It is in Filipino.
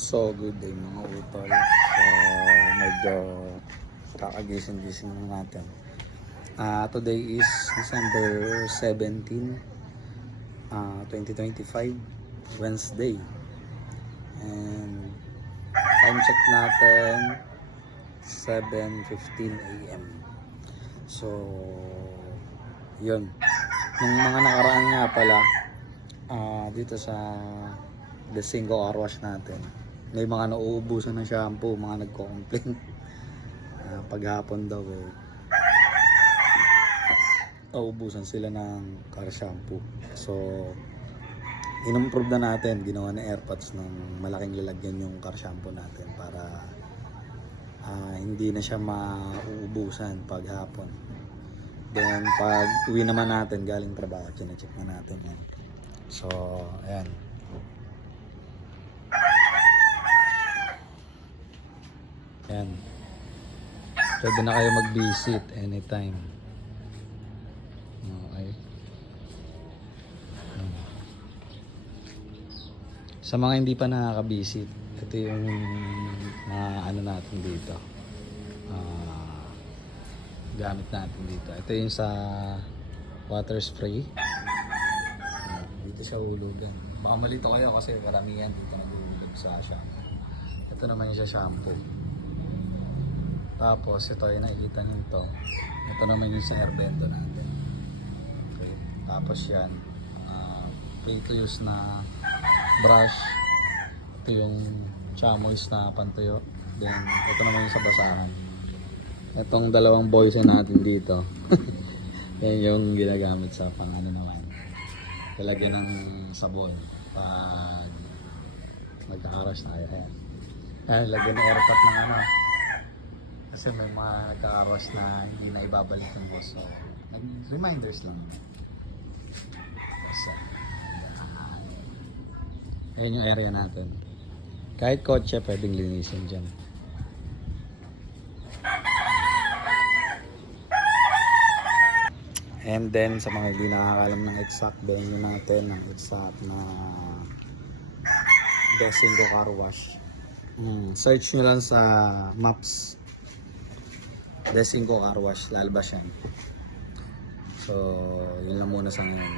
So, good day mga utol. So, medyo kakagising-gising na natin. Today is December 17, 2025, Wednesday. And time check natin 7:15 AM. So, yun. Nung mga nakaraan nga pala, dito sa The Single Car Wash natin, may mga nauubusan ng shampoo, mga nagko-complain. Paghapon daw nauubusan sila ng car shampoo. So, in-improve na natin, ginawa na airpods ng malaking lalagyan yung car shampoo natin para hindi na siya mauubusan paghapon. Then, pag uwi naman natin galing trabaho, check na natin yan. So, ayan. Ayan. Pwede na kayo mag-visit anytime. Okay. Sa mga hindi pa nakaka-visit, ito yung mga ano natin dito. Gamit natin dito. Ito yung sa water spray. Dito siya hulugan. Baka malito kayo kasi karamihan dito naghulog sa shampoo. Ito naman yung sa shampoo. Tapos ito ay nakikita nito. Ito naman yung sa air bendo natin. Okay. Tapos yan, free to use na brush. Ito yung chamois na pantuyo. Then ito naman yung sa basahan. Itong dalawang boys natin dito. Yan yung ginagamit sa pang ano naman. Talagyan ng sabon pag magkakarush na kayo. Lagyan ng airpot ng ano. Kasi may mga nagkakarush na hindi na ibabalik yung boss. So, reminders lang. Kasi, ayan yung area natin. Kahit kotse pwedeng linisin dyan. And then sa mga hindi nakakalam ng exact venue natin, ng exact na The Single Car Wash, search nyo lang sa maps The Single Car Wash, lalabas yan. So yun lang muna sa ngayon.